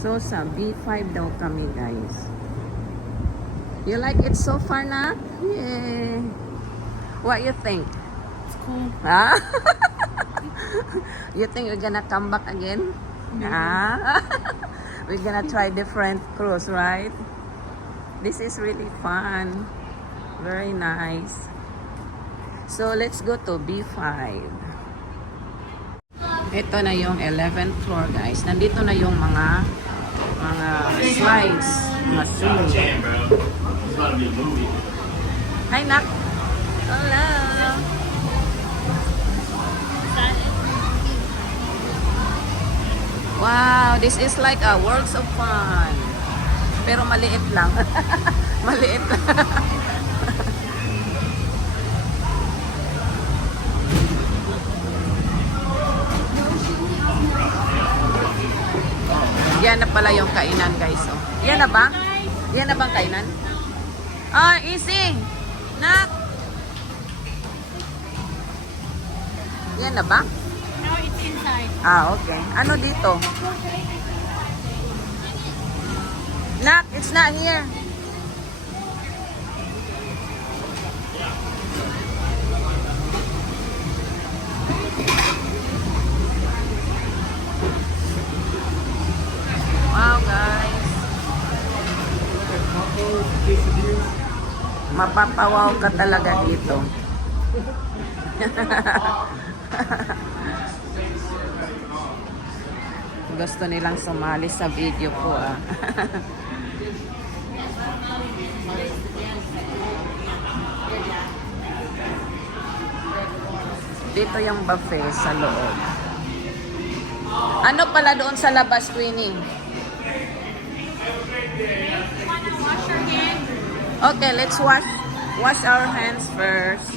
So, sa B5 daw kami, guys. You like it so far na? Yeah. What you think? It's cool. Ah? You think we're gonna come back again? Ah? We're gonna try different cruise, right? This is really fun. Very nice. So, let's go to B5. Ito na yung 11th floor, guys. Nandito na yung mga slides. Mga swing. Hi, Nak. Hello. Wow, this is like a worlds of fun. Pero maliit lang. Maliit lang. Yan na pala yung kainan, guys. Oh. Yan na ba? Yan na bang kainan? Ah, easy. Nak. Yan na ba? No, it's inside. Ah, okay. Ano dito? Nak, it's not here. Wow, guys. Mapapawaw ka talaga dito. Gusto nilang sumali sa video ko, ah. Dito yung buffet sa loob. Ano pala doon sa labas, Queenie? Okay, let's wash our hands first.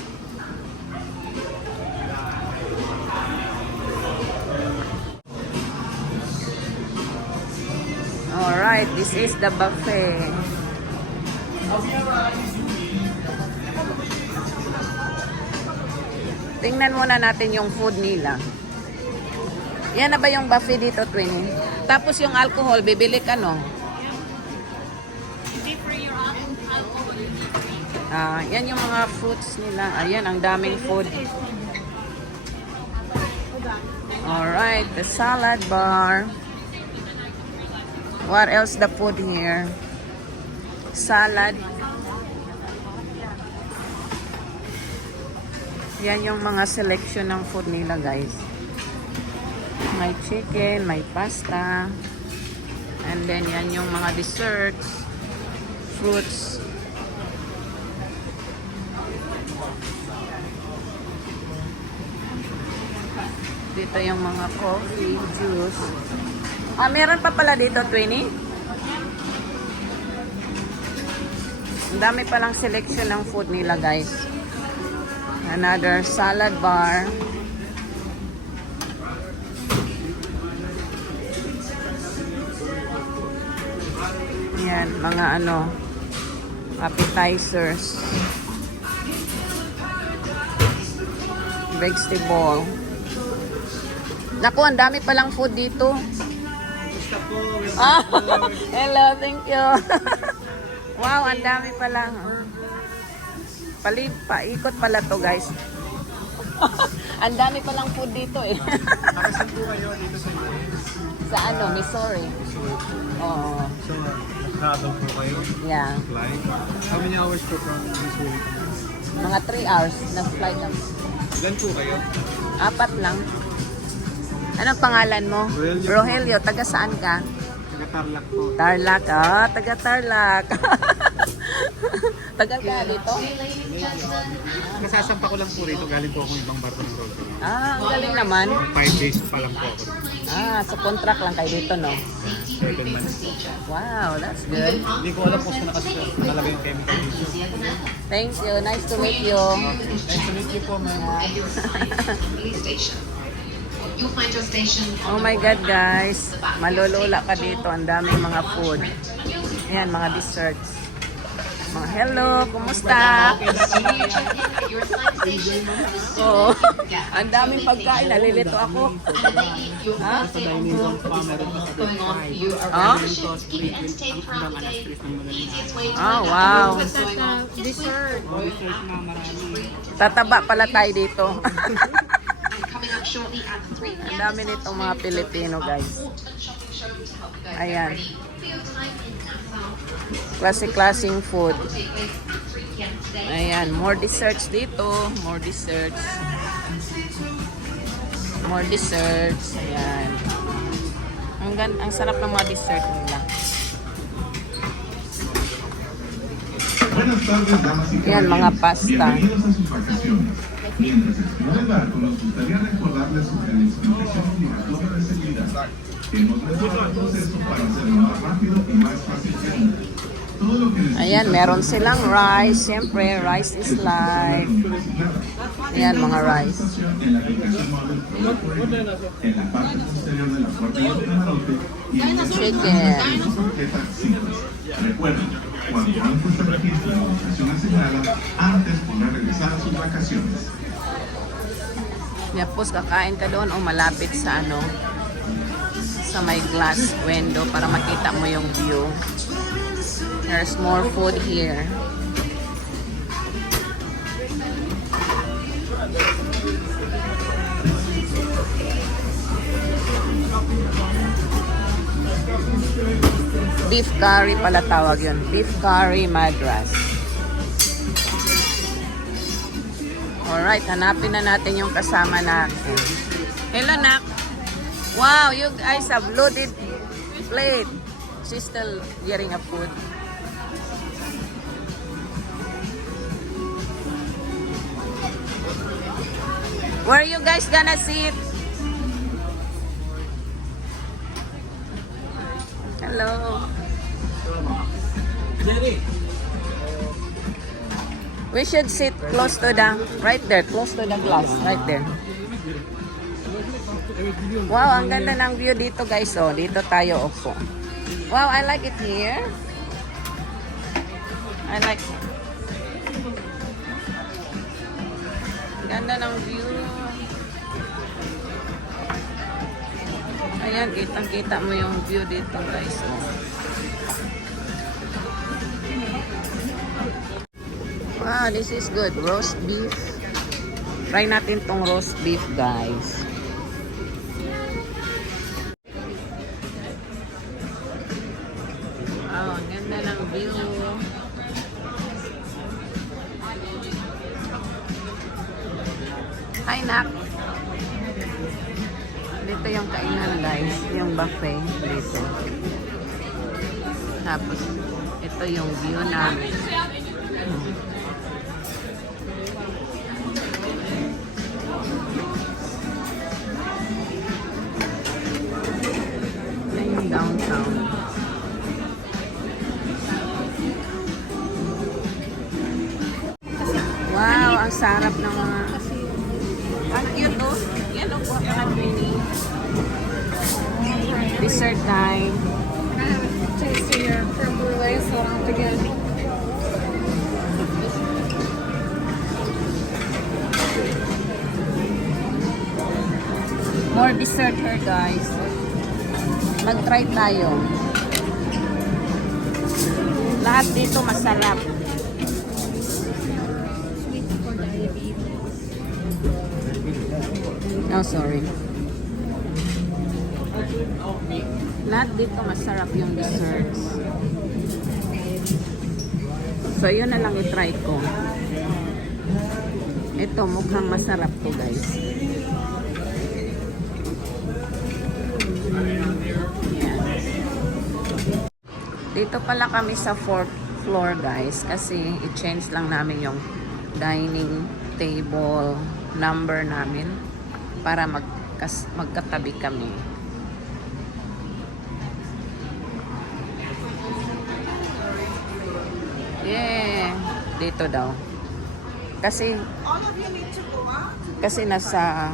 Alright, this is the buffet. Tingnan muna natin yung food nila. Yan na ba yung buffet dito, Twinnie? Tapos yung alcohol, bibili ka, no? Yan yung mga fruits nila. Ayan, ang daming food. Alright, the salad bar. What else the food here? Salad. Yan yung mga selection ng food nila, guys. May chicken, may pasta. And then yan yung mga desserts, fruits. Dito yung mga coffee, juice. Meron pa pala dito, Twinnie. Ang dami palang selection ng food nila, guys. Another salad bar. Yan, mga appetizers. Vegetable. Naku, ang dami palang food dito. Hello, thank you. Wow, ang dami palang. Paikot pala to, guys. Ang dami palang food dito, eh. Nakasan po kayo dito sa US? Sa Missouri. Oo. So, nakahabang po kayo? Yeah. Flight? How many hours po from Missouri? Mga 3 hours na flight lang. Ilan po kayo? 4 lang. Anong pangalan mo? Rogelio. Rogelio. Taga saan ka? Taga Tarlac po. Tarlac. Ah, taga Tarlac. Tagal ka dito? Nasasampa ko lang po rito. Galing po akong ibang barko ng road. Ah, ang galing naman. 5 days pa lang po ako. So contract lang kayo dito, no? 7 months po. Wow, that's good. Hindi ko alam kung saan nakalagay yung chemical dito. Thank you. Nice to meet you. Nice to meet you po, ma'am. Oh my God, guys. Malulula ka dito. Ang daming mga food. Ayan, mga desserts. Oh, hello, kumusta? Oo. Ang daming pagkain, nalilito ako. Ha? Sa dining room pa, meron pa sa bed 5. Oh? Meron to street hanggang alas 3 ng madaling Oh, wow. Dessert. Research na marami. Tataba pala tayo dito. Ang dami nitong mga Pilipino, guys. Ayan. Klase-klaseng food. Ayan, more desserts dito. More desserts. More desserts. Ayan. Ang sarap ng mga dessert nila. Buenas tardes, damas y Yan, mga caballeros. pasta. Bienvenidos a sus vacaciones. Mientras explora el barco, nos gustaría recordarles sobre la inscripción obligatoria de seguridad. Hemos mejorado el proceso para hacerlo más rápido y más fácil que nunca. Todo lo que necesita Ayan, meron silang rice. Siyempre, rice is life. Ayan, mga rice. en la aplicación móvil en la parte posterior de la puerta del camarote y en el Chicken. tarjeta Citrus. Recuerden, cuanto antes se registre en la ubicación asignada, antes podrá regresar a sus vacaciones. Tapos kakain ka doon o malapit sa ano, sa may glass window para makita mo yung view. There's more food here. Beef curry pala tawag yun. Beef curry Madras. Alright, hanapin na natin yung kasama natin. Hello, Nak. Wow, you guys have loaded plate. She's still getting a food. Where are you guys gonna sit? Hello. We should sit close to the, right there, close to the glass, right there. Wow, ang ganda ng view dito, guys. Oh, dito tayo upo. Wow, I like it here. I like it. Ganda ng view. Ayan, kitang-kita mo yung view dito, guys. Oh. Wow, this is good. Roast beef. Try natin tong roast beef, guys. Wow, ang ganda ng view. Hi, Nak. Dito yung kainan, guys. Yung buffet dito. Tapos, ito yung view namin. Yung downtown. Wow, ang sarap ng mga... Ang cute, oh. Yan, oh. Kuha ka ng mini. Dessert time. Can I have a taste of your creme brulee so I don't have to get More dessert here, guys. Mag-try tayo. Lahat dito masarap. sweet for diabetes? Oh, sorry. Lahat dito masarap yung desserts. So, yun na lang i-try ko. Ito, mukhang masarap to, guys. Yan. Dito pala kami sa 4th floor, guys. Kasi i-change lang namin yung dining table number namin para magkatabi kami. Yeah, dito daw. Kasi nasa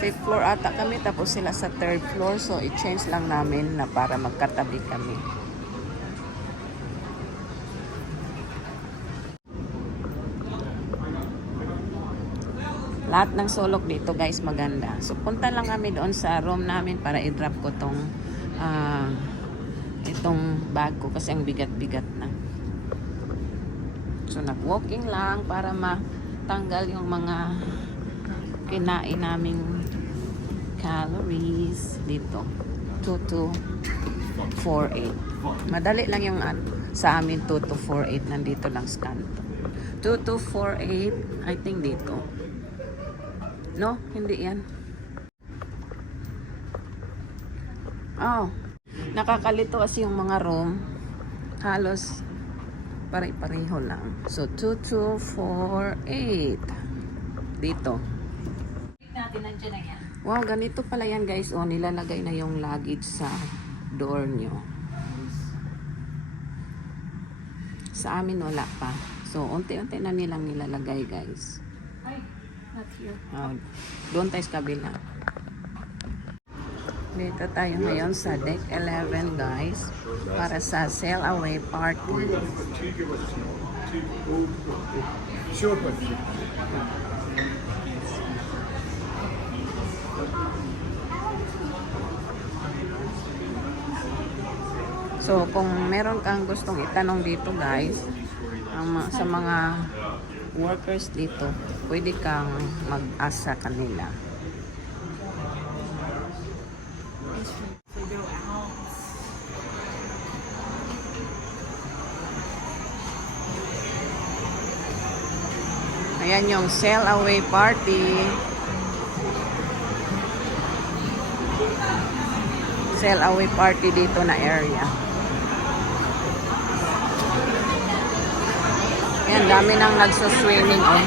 5th floor ata kami, tapos sila sa 3rd floor, so i-change lang namin na para magkatabi kami. Lahat ng sulok dito guys maganda. So punta lang kami doon sa room namin para i-drop ko tong itong bag ko kasi ang bigat-bigat na. So nag-walking lang para matanggal yung mga kinain naming calories dito. 2248. Madali lang yung sa amin 2248 nandito lang sa kanto. 2248 I think dito. No, hindi yan. Oh, nakakalito kasi yung mga room. Halos pare-pareho lang. So 2248 dito. Natin nandiyan na yan. Wow, ganito pala yan guys. Oh, nilalagay na yung luggage sa door nyo. Sa amin wala pa. So, unti-unti na nilang nilalagay guys. Ay, not here. Oh, doon tayo sa kabila. Dito tayo ngayon sa Deck 11 guys. Para sa sail away party. So, kung meron kang gustong itanong dito guys, sa mga workers dito, pwede kang mag-ask sa kanila. Ayan yung sail away party. Sail away party dito na area. Ayan, dami nang nagsuswimming oh.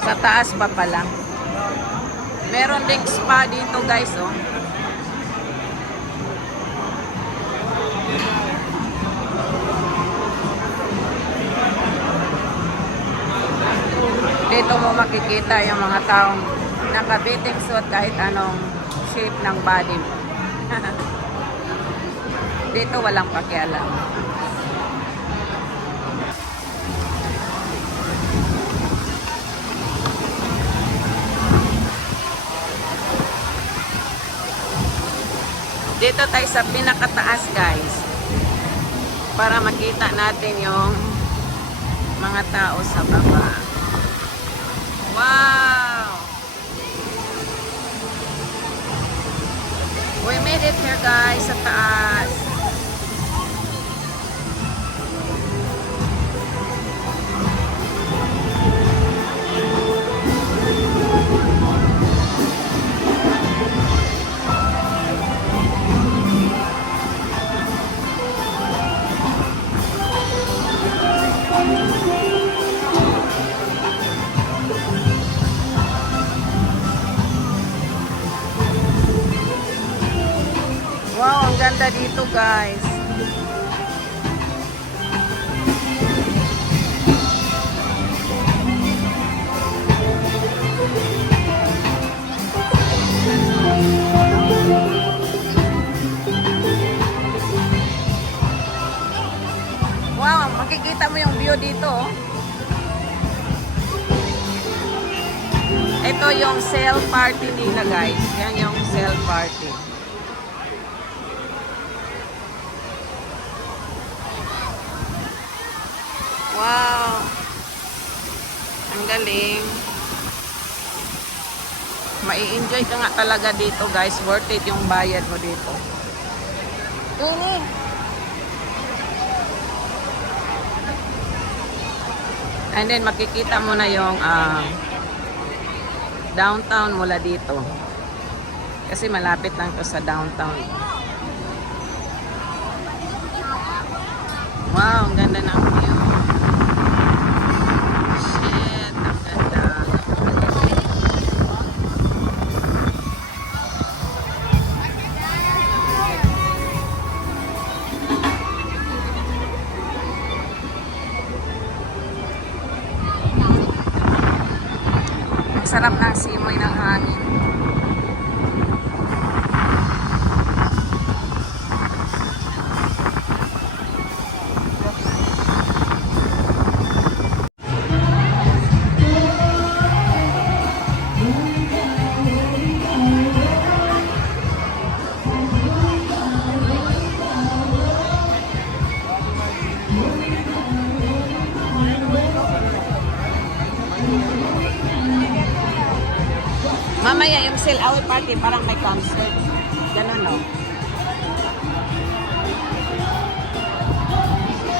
Sa taas pa pala. Meron ding spa dito guys oh. Dito mo makikita yung mga taong naka-bathing suit kahit anong shape ng body mo. Dito walang pakialam. Dito tayo sa pinakataas guys. Para makita natin yung mga tao sa baba. Wow! We made it here guys sa taas. Wow, ang ganda dito guys. Wow, makikita mo yung view dito oh. Ito yung sail party nila guys. Yan yung sail party. Wow! Ang galing. Mai-enjoy ka nga talaga dito guys. Worth it yung bayad mo dito. And then makikita mo na yung downtown mula dito. Kasi malapit lang to sa downtown. Wow, ang ganda ng view. Shit, ang ganda. Ang sarap ng simoy ng hangin. Mamaya yung sale away party, parang may concert. Ganun, no?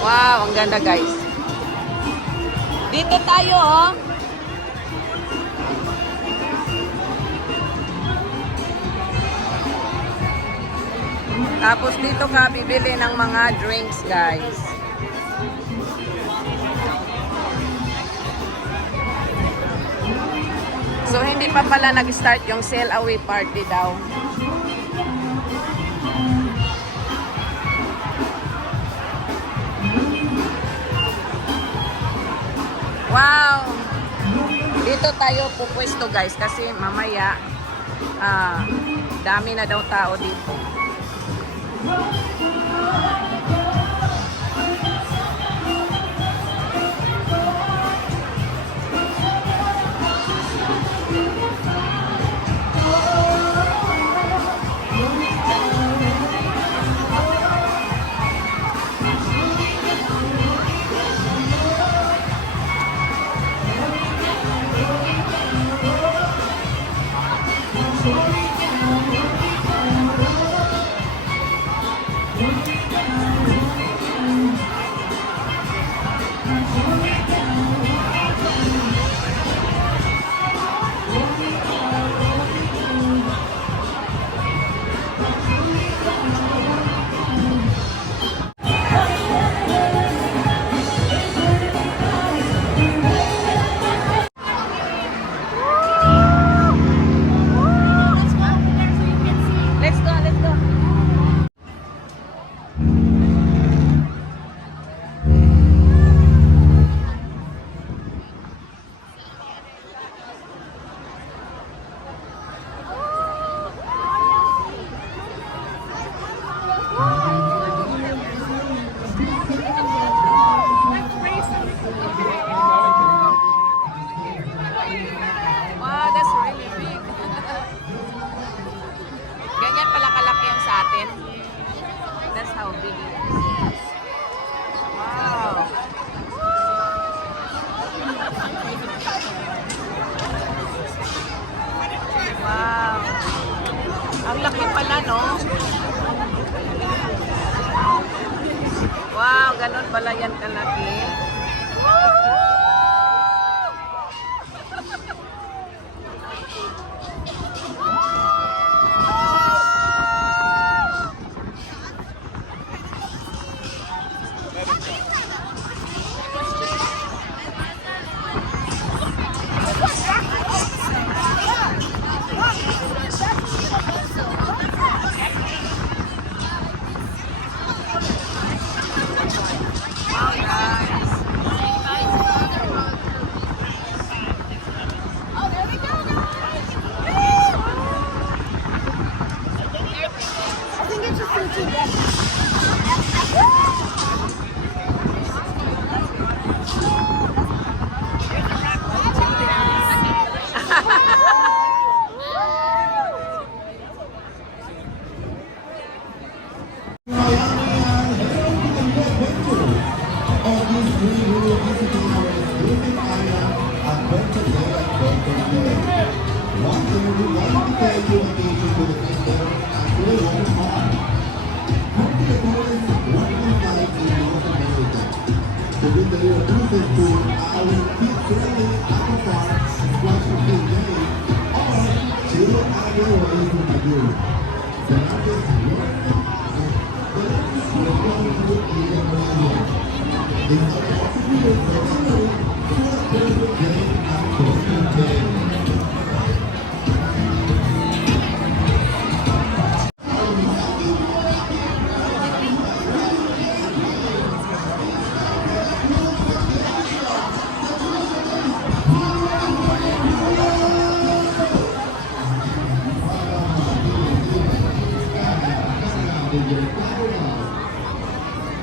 Wow, ang ganda, guys. Dito tayo, oh. Tapos dito ka bibili ng mga drinks, guys. So, hindi pa pala nag-start yung sale away party daw. Wow! Dito tayo pupwesto, guys, kasi mamaya dami na daw tao dito. Let's go, let's go. Wow, that's really big. Ganyan pala kalaki yung sa atin. That's how big it is. Wow. Wow. Ang laki pala, no? Wow, ganun pala yan kalaki.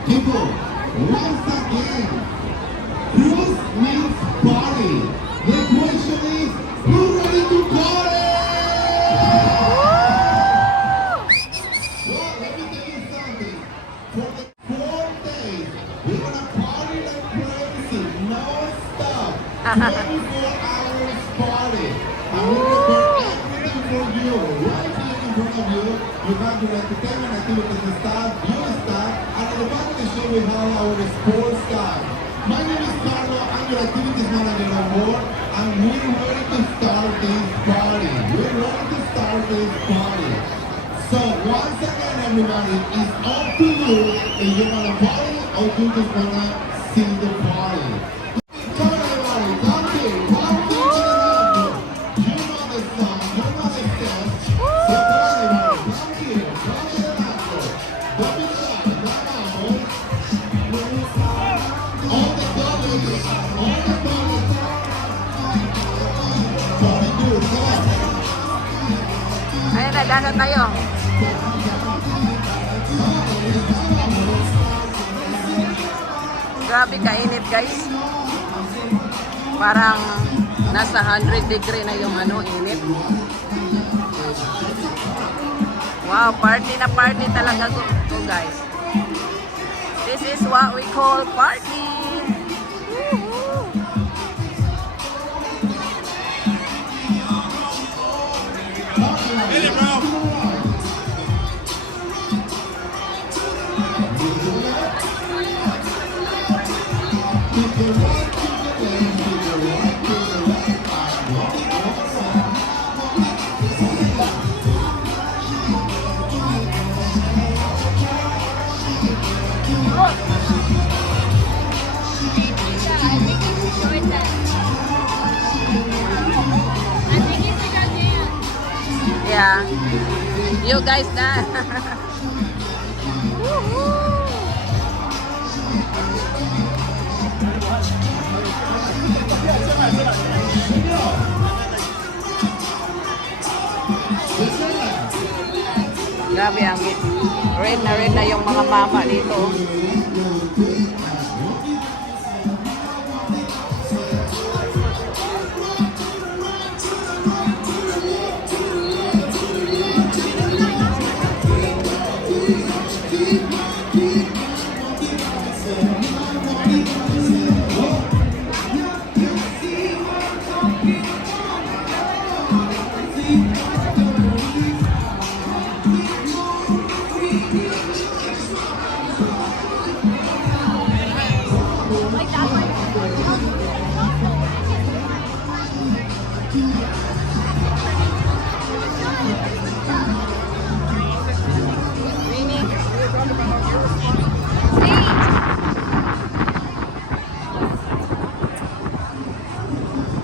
People, once again, Bruce meets party. The question is, who ready to party? Well, let me tell you something. For the 4 days, we're gonna party like crazy, non-stop. hours party. And we prepare everything for you. Right here in front of you, you have your entertainment activities start, beauty start, and at the back of the show we have our sports start. My name is Carlo, I'm your activities manager on board, and we're ready to start this party. We're ready to start this party. So once again, everybody, it's up to you if you're gonna party or you just wanna see the party. Come on, everybody, come here, come here. You know the song, you know the steps. So come on, everybody, come here, come here, don't be shy, come on, boys. All the doubles, all the doubles. Party good, come on. Ayun na, gasa tayo. Grabe kainit guys. Parang nasa 100 degree na yung ano, init. Wow, party na party talaga to guys. This is what we call party. Woohoo! Yeah. You guys na. Grabe ang red na yung mga mama dito.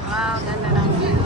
Wow, ganda ng view.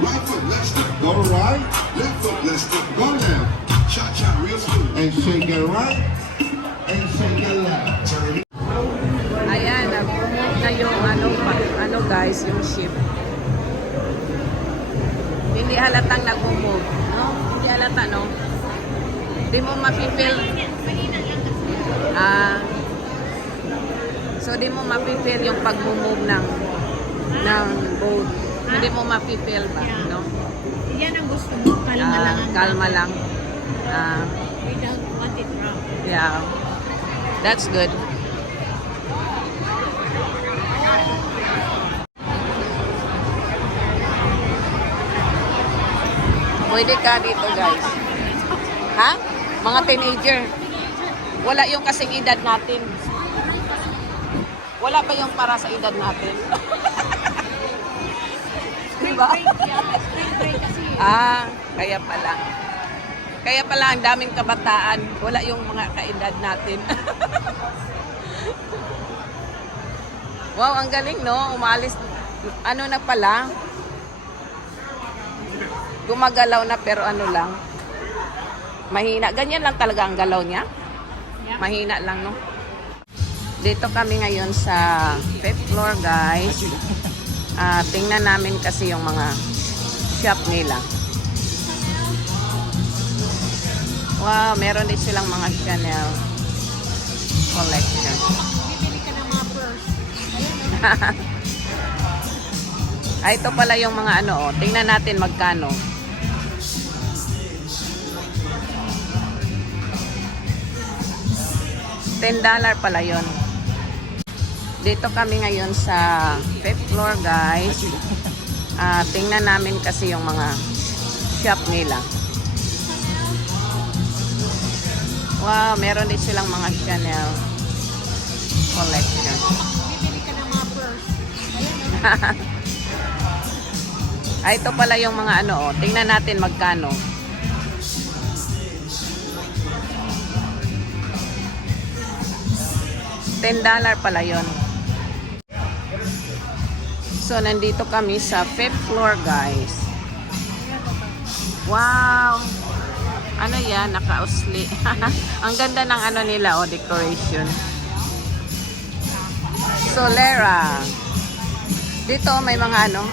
Right foot, let's step, go right. Left foot, let's step, go left. Cha-cha, real smooth. And shake it right, and shake it left. Turn. Ayan, nag-move na yung ano guys, yung ship. Hindi halatang nag-move, no? Hindi halata, no? Hindi mo mapipil. So di mo mapipil yung pag-move ng boat. Hindi mo mapipil ba, no? Yan ang gusto mo. Kalma lang. Kalma lang. We don't want it wrong. Yeah. That's good. Pwede ka dito, guys. Ha? Mga teenager. Wala yung kasing edad natin. Wala pa yung para sa edad natin. Diba? Spring break kasi. Kaya pala. Kaya pala ang daming kabataan. Wala yung mga kaedad natin. Wow, ang galing, no? Umalis. Ano na pala? Gumagalaw na pero ano lang. Mahina. Ganyan lang talaga ang galaw niya. Mahina lang, no? Dito kami ngayon sa 5th floor, guys. Tingnan namin kasi yung mga shop nila. Wow, meron din silang mga Chanel collection. Bibili ka ng mga purse. Ay, ito pala yung mga ano, oh. Tingnan natin magkano. $10 pala yon. Dito kami ngayon sa 5th floor, guys. Tingnan namin kasi yung mga shop nila. Wow, meron din silang mga Chanel collection. Bibili ka ng mga purse. Ay, ito pala yung mga ano, oh. Tingnan natin magkano. $10 pala yon. So, nandito kami sa 5th floor, guys. Wow! Ano yan? Naka-usli. Ang ganda ng ano nila, oh, decoration. Solera. Dito, may mga ano.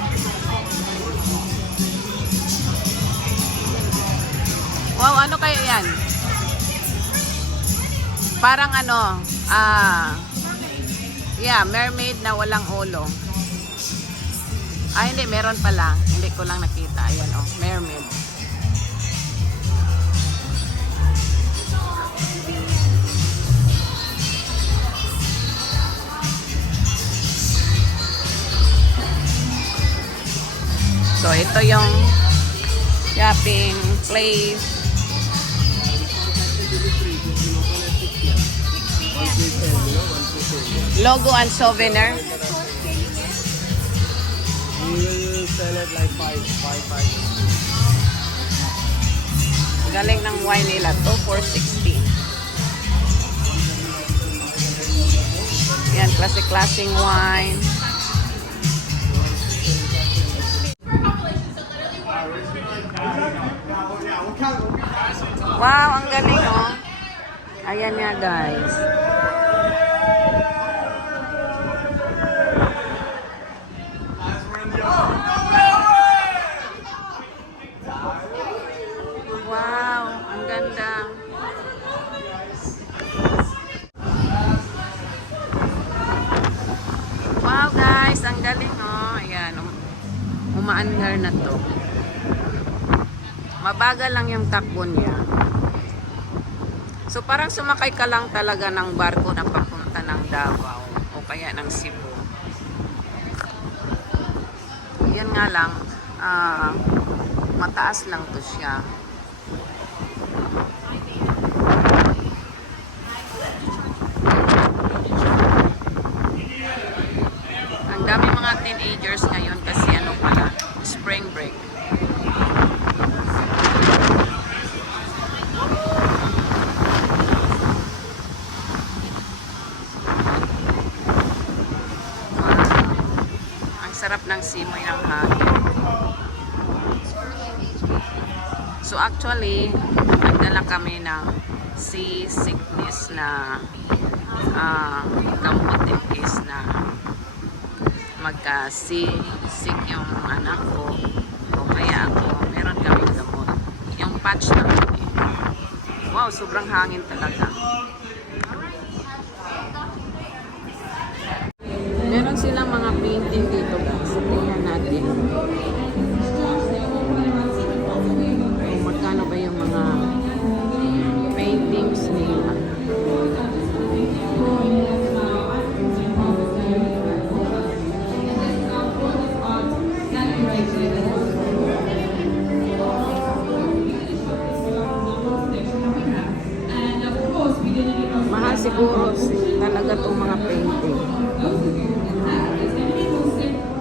Wow, ano kaya yan? Parang ano, yeah, mermaid na walang ulo. Ay, hindi, meron pala. Hindi ko lang nakita. Ayan, oh, mermaid. So, ito yung shopping place. Logo and souvenir. We will sell it like 5. Galing ng wine nila. 2 for 60. Yan, classic-classing wine. Wow, ang galing, oh. Ayan nga, guys. Wow, ang ganda. Wow, guys, ang galing, oh. Ayan, umaandar na to. Mabagal lang yung takbo niya. So, parang sumakay ka lang talaga ng barko na papunta ng Davao o kaya ng Cebu. Yan nga lang, mataas lang to siya. Ang dami mga teenagers ngayon kasi ano pala, spring break. Sarap ng simoy ng hangin. So actually, nagdala kami ng seasickness na gamot in case na magka-seasick yung anak ko o kaya ako, meron kaming gamot. Yung patch lang yun eh. Wow, sobrang hangin talaga. Meron silang mga painting dito, guys. Tingnan natin. Kung magkano ba yung mga paintings nila. Mahal siguro talaga itong mga painting.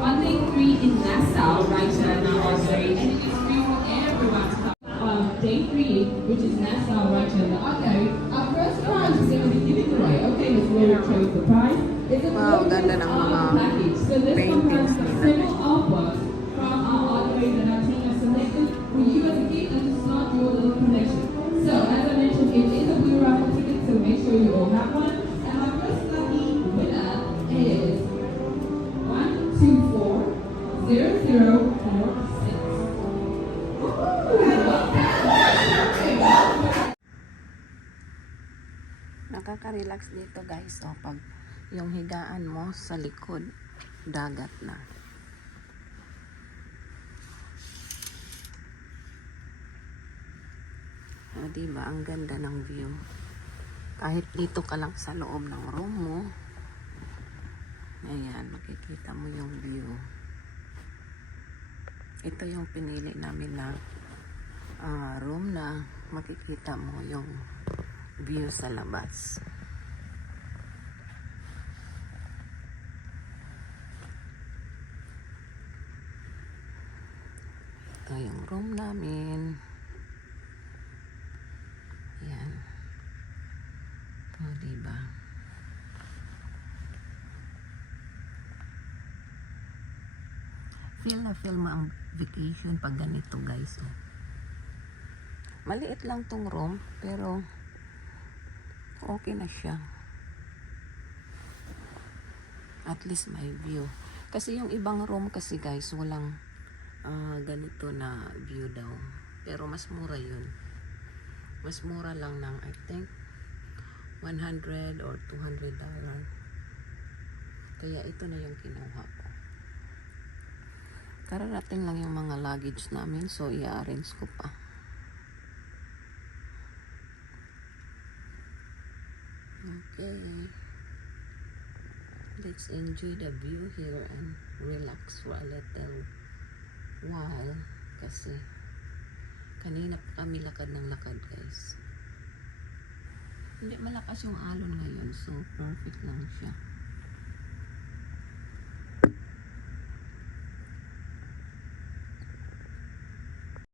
On day 3 in Nassau, right now, sorry, and it is free for everyone to come. Day 3, which is Nassau, right now. Okay, our first prize is going to be given away. Okay, let's roll chose the prize. It's a Wow, ganda ng mga package. So this one paintings has nila. several artworks from our artworks that our team has selected for you nakaka-relax dito guys. O, pag yung higaan mo sa likod, dagat na. O, diba? Ang ganda ng view. Kahit dito ka lang sa loob ng room mo, ayan, makikita mo yung view. Ito yung pinili namin na room na makikita mo yung view sa labas. Ito yung room namin. Yan. O, diba? Feel na feel mo ang vacation pag ganito guys. Oh. Maliit lang tong room, pero okay na siya. At least may view. Kasi yung ibang room kasi guys, walang ganito na view daw. Pero mas mura yun. Mas mura lang ng I think $100 or $200. Kaya ito na yung kinuha ko. Kararating lang yung mga luggage namin, so i-arrange ko pa. Okay. Let's enjoy the view here and relax for a little while. Kasi kanina pa kami lakad ng lakad guys. Hindi malakas yung alon ngayon, so perfect lang siya.